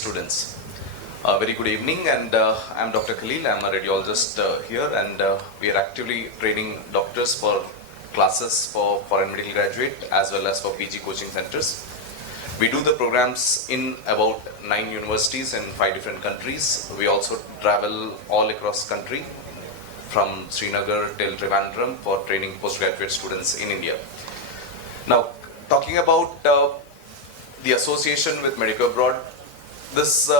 students. Very good evening, and I'm Dr. Khaleel. I'm a radiologist here, and we are actively training doctors for classes for foreign medical graduate as well as for PG coaching centers. We do the programs in about 9 universities in 5 different countries. We also travel all across country from Srinagar till Trivandrum for training postgraduate students in India. Now, talking about the association with Medico Abroad, this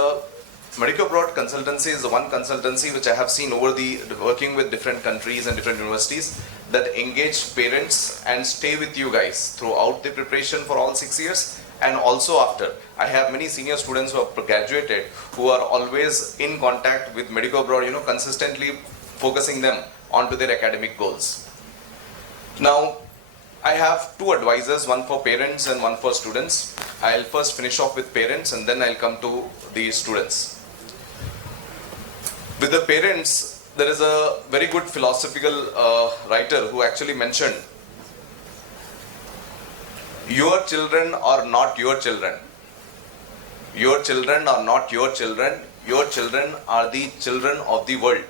Medico Abroad Consultancy is the one consultancy which I have seen over the working with different countries and different universities that engage parents and stay with you guys throughout the preparation for all 6 years and also after. I have many senior students who have graduated who are always in contact with Medico Abroad, consistently focusing them onto their academic goals. Now, I have 2 advisors, one for parents and one for students. I'll first finish off with parents and then I'll come to the students. With the parents, there is a very good philosophical writer who actually mentioned, your children are not your children. Your children are not your children. Your children are the children of the world.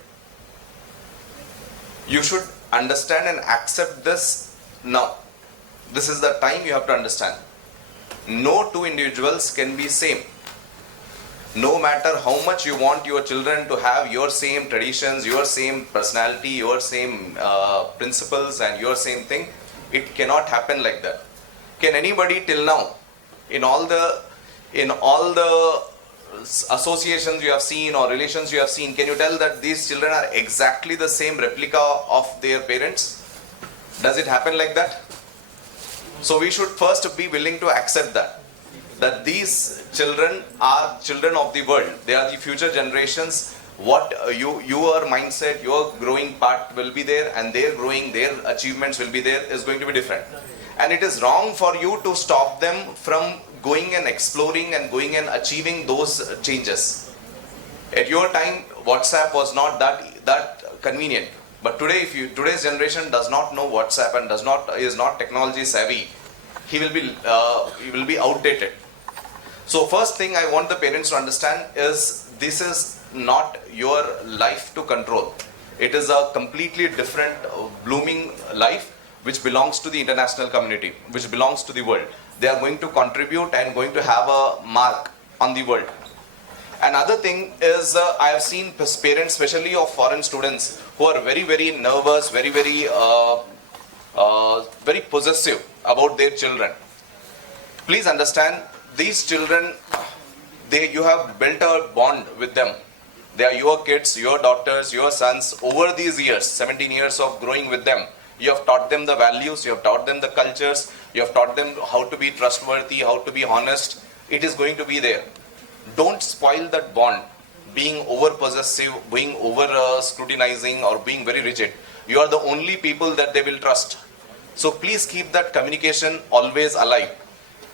You should understand and accept this now. This is the time you have to understand. No 2 individuals can be same. No matter how much you want your children to have your same traditions, your same personality, your same principles and your same thing, it cannot happen like that. Can anybody till now, in all the associations you have seen or relations you have seen, can you tell that these children are exactly the same replica of their parents? Does it happen like that? So we should first be willing to accept that these children are children of the world. They are the future generations. What your mindset, your growing part will be there, and their achievements will be there, is going to be different. And it is wrong for you to stop them from going and exploring and going and achieving those changes. At your time, WhatsApp was not that convenient. But today, today's generation does not know WhatsApp and is not technology savvy, he will be outdated. So first thing I want the parents to understand is this is not your life to control. It is a completely different blooming life which belongs to the international community, which belongs to the world. They are going to contribute and going to have a mark on the world. Another thing is I have seen parents, especially of foreign students, who are very, very nervous, very, very possessive about their children. Please understand, these children, you have built a bond with them. They are your kids, your daughters, your sons. Over these years, 17 years of growing with them, you have taught them the values, you have taught them the cultures, you have taught them how to be trustworthy, how to be honest. It is going to be there. Don't spoil that bond, being over possessive, being over scrutinizing or being very rigid. You are the only people that they will trust. So please keep that communication always alive.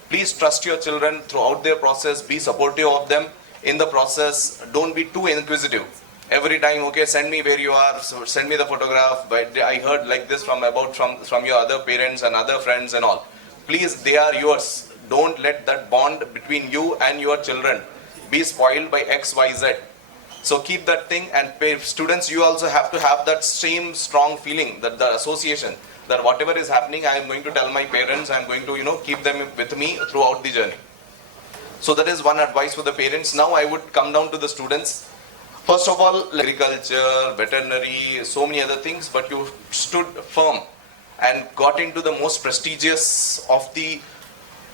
Please trust your children throughout their process, be supportive of them in the process. Don't be too inquisitive. Every time, okay, send me where you are, so send me the photograph, but I heard like this from your other parents and other friends and all. Please, they are yours. Don't let that bond between you and your children be spoiled by X, Y, Z. So keep that thing, and students, you also have to have that same strong feeling, that the association, that whatever is happening, I am going to tell my parents, I am going to, keep them with me throughout the journey. So that is one advice for the parents. Now I would come down to the students. First of all, agriculture, veterinary, so many other things, but you stood firm and got into the most prestigious of the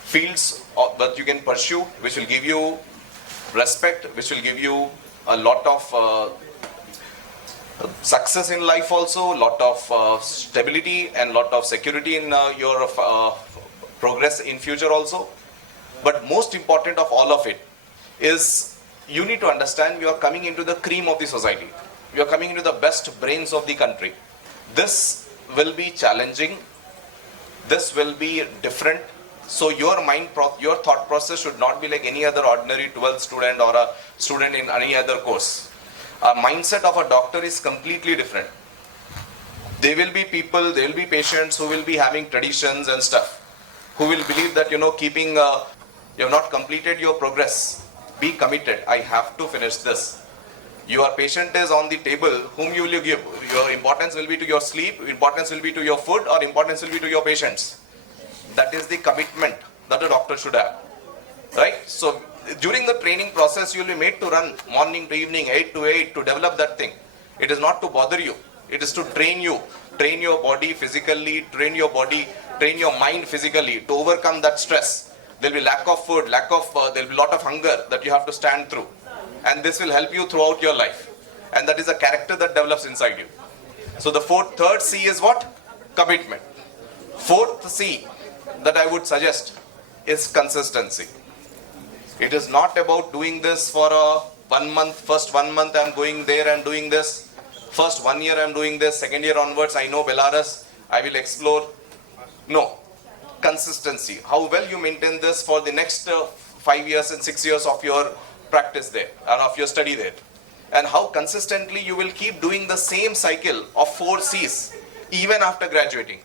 fields that you can pursue, which will give you respect, which will give you a lot of success in life also, a lot of stability and lot of security in your progress in future also. But most important of all of it is you need to understand you are coming into the cream of the society. You are coming into the best brains of the country. This will be challenging. This will be different. So your thought process should not be like any other ordinary 12th student or a student in any other course. A mindset of a doctor is completely different. There will be people, there will be patients who will be having traditions and stuff, who will believe that, you have not completed your progress. Be committed. I have to finish this. Your patient is on the table. Whom you will give? Your importance will be to your sleep, importance will be to your food, or importance will be to your patients. That is the commitment that a doctor should have. Right? So during the training process, you will be made to run morning to evening, 8 to 8, to develop that thing. It is not to bother you. It is to train you. Train your body physically, train your mind physically to overcome that stress. There will be lack of food, there will be a lot of hunger that you have to stand through. And this will help you throughout your life. And that is a character that develops inside you. So the third C is what? Commitment. Fourth C that I would suggest is consistency. It is not about doing this for a 1 month. First 1 month I'm going there and doing this. First 1 year I'm doing this. Second year onwards I know Belarus. I will explore. No. Consistency. How well you maintain this for the next 5 years and 6 years of your practice there and of your study there. And how consistently you will keep doing the same cycle of 4 C's even after graduating.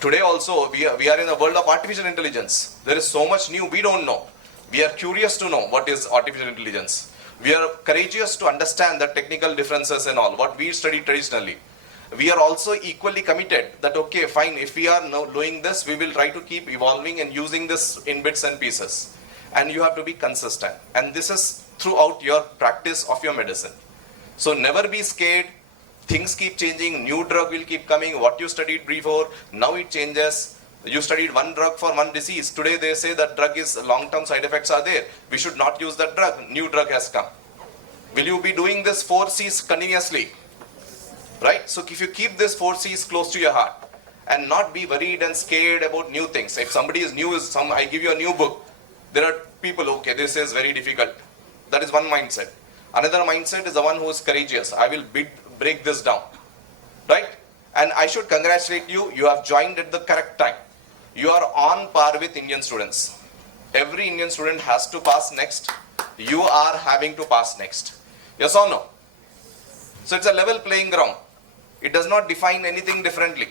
Today also we are in a world of artificial intelligence. There is so much new we don't know. We are curious to know what is artificial intelligence. We are courageous to understand the technical differences and all, what we studied traditionally. We are also equally committed that, okay, fine, if we are now doing this, we will try to keep evolving and using this in bits and pieces. And you have to be consistent. And this is throughout your practice of your medicine. So never be scared. Things keep changing. New drug will keep coming. What you studied before, now it changes. You studied one drug for one disease. Today they say that drug is long-term side effects are there. We should not use that drug. New drug has come. Will you be doing this 4 C's continuously? Right? So if you keep this 4 C's close to your heart and not be worried and scared about new things. If somebody is new, I give you a new book. There are people, okay, this is very difficult. That is one mindset. Another mindset is the one who is courageous. I will break this down. Right? And I should congratulate you. You have joined at the correct time. You are on par with Indian students. Every Indian student has to pass next. You are having to pass next. Yes or no? So it's a level playing ground. It does not define anything differently.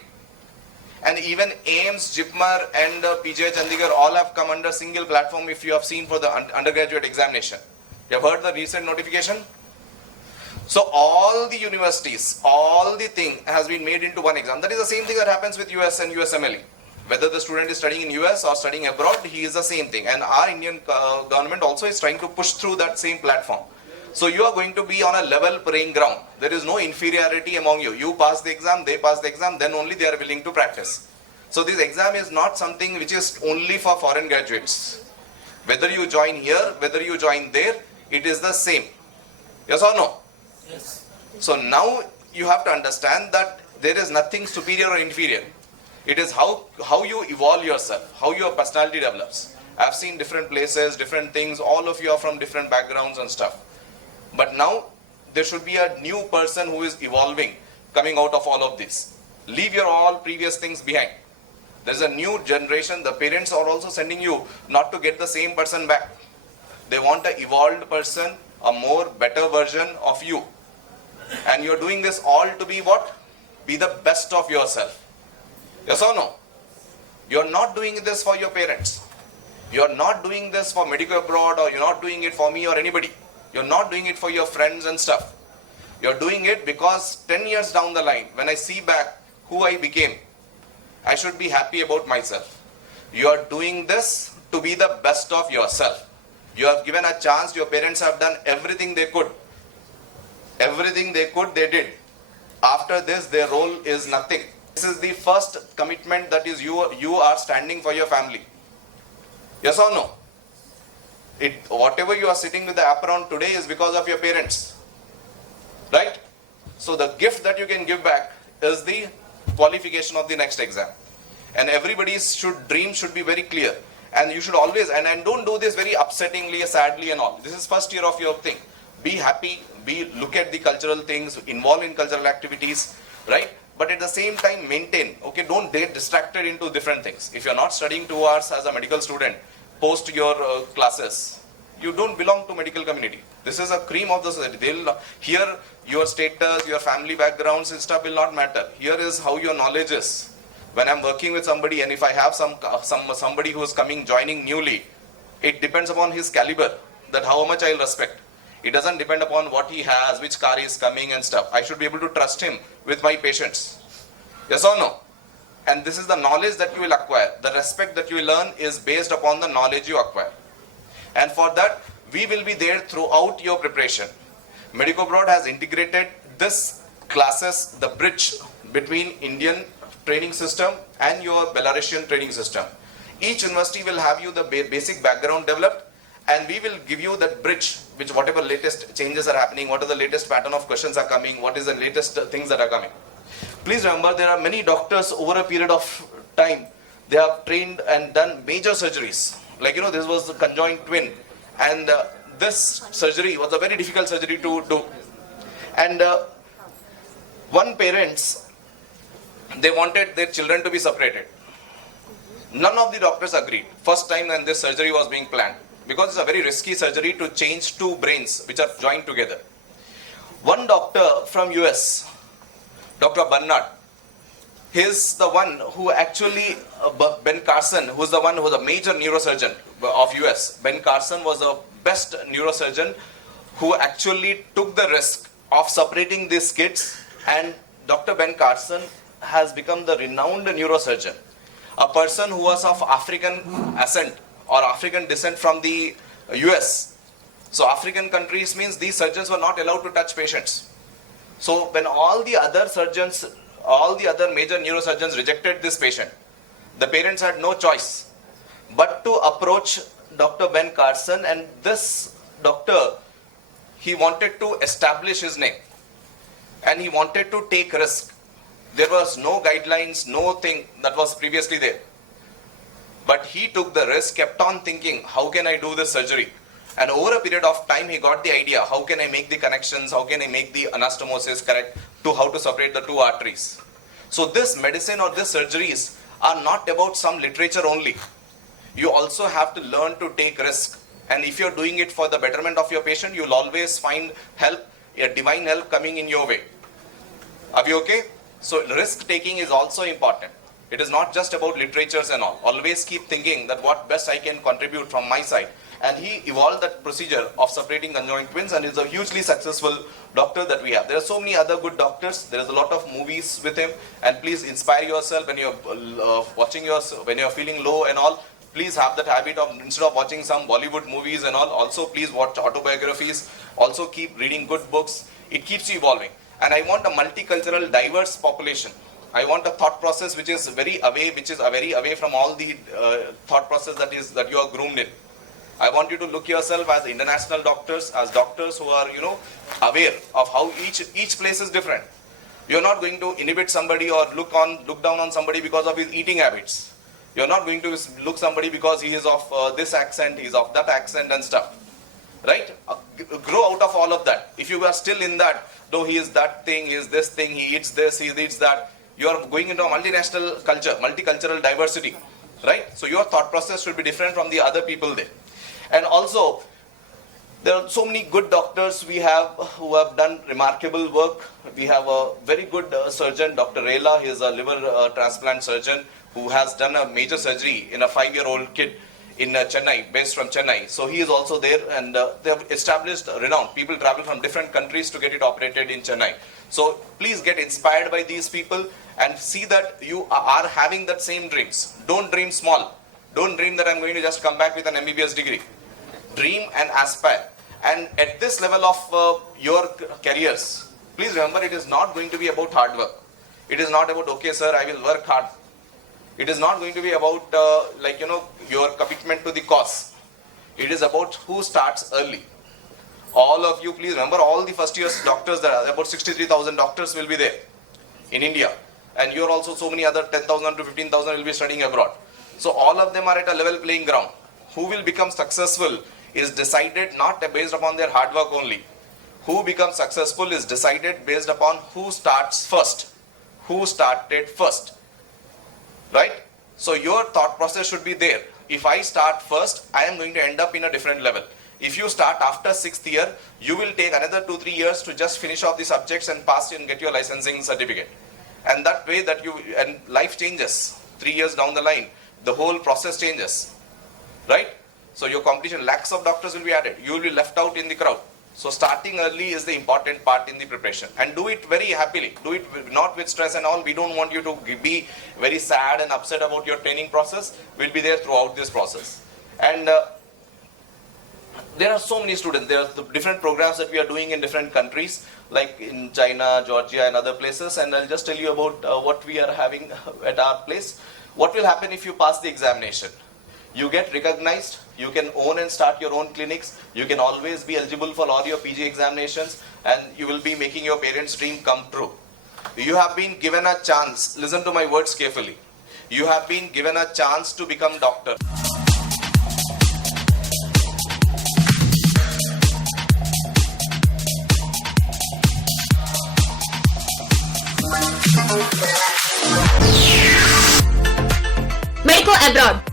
And even AIMS, JIPMER and PGI Chandigarh all have come under single platform if you have seen for the undergraduate examination. You have heard the recent notification? So all the universities, all the thing has been made into one exam. That is the same thing that happens with US and USMLE. Whether the student is studying in US or studying abroad, he is the same thing. And our Indian government also is trying to push through that same platform. So you are going to be on a level playing ground. There is no inferiority among you. You pass the exam, they pass the exam, then only they are willing to practice. So this exam is not something which is only for foreign graduates. Whether you join here, whether you join there, it is the same. Yes or no? Yes. So now you have to understand that there is nothing superior or inferior. It is how you evolve yourself, how your personality develops. I've seen different places, different things, all of you are from different backgrounds and stuff. But now there should be a new person who is evolving, coming out of all of this. Leave your all previous things behind. There's a new generation. The parents are also sending you not to get the same person back. They want an evolved person, a more better version of you. And you're doing this all to be what? Be the best of yourself. Yes or no? You're not doing this for your parents. You're not doing this for Medico Abroad, or you're not doing it for me or anybody. You're not doing it for your friends and stuff. You're doing it because 10 years down the line, when I see back who I became, I should be happy about myself. You're doing this to be the best of yourself. You have given a chance. Your parents have done everything they could. Everything they could, they did. After this, their role is nothing. This is the first commitment, that is you are standing for your family. Yes or no? Whatever you are sitting with the apron today is because of your parents. Right? So the gift that you can give back is the qualification of the next exam. And everybody's dream should be very clear. And you should always, and don't do this very upsettingly, sadly and all. This is first year of your thing. Be happy, look at the cultural things, involve in cultural activities, right? But at the same time maintain, okay, don't get distracted into different things. If you're not studying 2 hours as a medical student, post your classes, you don't belong to medical community. This is a cream of the society. Here your status, your family backgrounds and stuff will not matter. Here is how your knowledge is. When I'm working with somebody, and if I have somebody who is joining newly, it depends upon his caliber. that how much I'll respect. It doesn't depend upon what he has, which car is coming and stuff. I should be able to trust him with my patients. Yes or no? And this is the knowledge that you will acquire. The respect that you will learn is based upon the knowledge you acquire. And for that, we will be there throughout your preparation. Medico Abroad has integrated this classes, the bridge between Indian training system and your Belarusian training system. Each university will have you the basic background developed, and we will give you that bridge, which whatever latest changes are happening, what are the latest pattern of questions are coming, what is the latest things that are coming. Please remember, there are many doctors over a period of time, they have trained and done major surgeries. Like, this was the conjoined twin, and this surgery was a very difficult surgery to do. And one parents, they wanted their children to be separated. None of the doctors agreed. First time when this surgery was being planned, because it's a very risky surgery to change two brains which are joined together. One doctor from US, Dr. Bernard, he's the one who actually, Ben Carson, who's the one who was a major neurosurgeon of US. Ben Carson was the best neurosurgeon who actually took the risk of separating these kids, and Dr. Ben Carson has become the renowned neurosurgeon. A person who was of African ascent or African descent from the US. So African countries means these surgeons were not allowed to touch patients. So when all the other surgeons, all the other major neurosurgeons rejected this patient, the parents had no choice but to approach Dr. Ben Carson, and this doctor, he wanted to establish his name and he wanted to take risk. There was no guidelines, no thing that was previously there. But he took the risk, kept on thinking, how can I do this surgery? And over a period of time, he got the idea, how can I make the connections, how can I make the anastomosis correct, to how to separate the two arteries. So this medicine or this surgeries are not about some literature only. You also have to learn to take risk. And if you're doing it for the betterment of your patient, you'll always find help, a divine help coming in your way. Are we okay? So risk taking is also important. It is not just about literatures and all. Always keep thinking that what best I can contribute from my side. And he evolved that procedure of separating conjoined twins, and is a hugely successful doctor that we have. There are so many other good doctors. There is a lot of movies with him. And please inspire yourself when you're watching when you're feeling low and all. Please have that habit of, instead of watching some Bollywood movies and all, also please watch autobiographies. Also keep reading good books. It keeps you evolving. And I want a multicultural, diverse population. I want a thought process which is very away from all the thought process that you are groomed in. I want you to look yourself as international doctors, as doctors who are, aware of how each place is different. You're not going to inhibit somebody or look down on somebody because of his eating habits. You're not going to look somebody because he is of this accent, he is of that accent and stuff. Right? Grow out of all of that. If you are still in that, no, he is that thing, he is this thing, he eats this, he eats that, you are going into a multinational culture, multicultural diversity. Right? So your thought process should be different from the other people there. And also, there are so many good doctors we have who have done remarkable work. We have a very good surgeon, Dr. Rela. He is a liver transplant surgeon who has done a major surgery in a 5-year-old kid in Chennai, based from Chennai. So he is also there, and they have established renown. People travel from different countries to get it operated in Chennai. So please get inspired by these people and see that you are having that same dreams. Don't dream small. Don't dream that I'm going to just come back with an MBBS degree. Dream and aspire. And at this level of your careers, please remember, it is not going to be about hard work. It is not about, okay sir, I will work hard. It is not going to be about your commitment to the cause. It is about who starts early. All of you, please remember, all the first years doctors, there are about 63,000 doctors will be there in India. And you are also so many other 10,000 to 15,000 will be studying abroad. So all of them are at a level playing ground. Who will become successful is decided not based upon their hard work only. Who becomes successful is decided based upon who starts first. Who started first. Right? So your thought process should be there. If I start first, I am going to end up in a different level. If you start after 6th year, you will take another 2-3 years to just finish off the subjects and pass and get your licensing certificate. And that way and life changes. 3 years down the line, the whole process changes. Right? So your competition, lakhs of doctors will be added. You will be left out in the crowd. So starting early is the important part in the preparation, and do it very happily. Do it not with stress and all. We don't want you to be very sad and upset about your training process. We'll be there throughout this process. And there are so many students. There are the different programs that we are doing in different countries, like in China, Georgia, and other places. And I'll just tell you about what we are having at our place. What will happen if you pass the examination? You get recognized, you can own and start your own clinics, you can always be eligible for all your PG examinations, and you will be making your parents' dream come true. You have been given a chance, listen to my words carefully, you have been given a chance to become doctor. Medico Abroad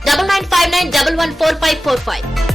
9959114545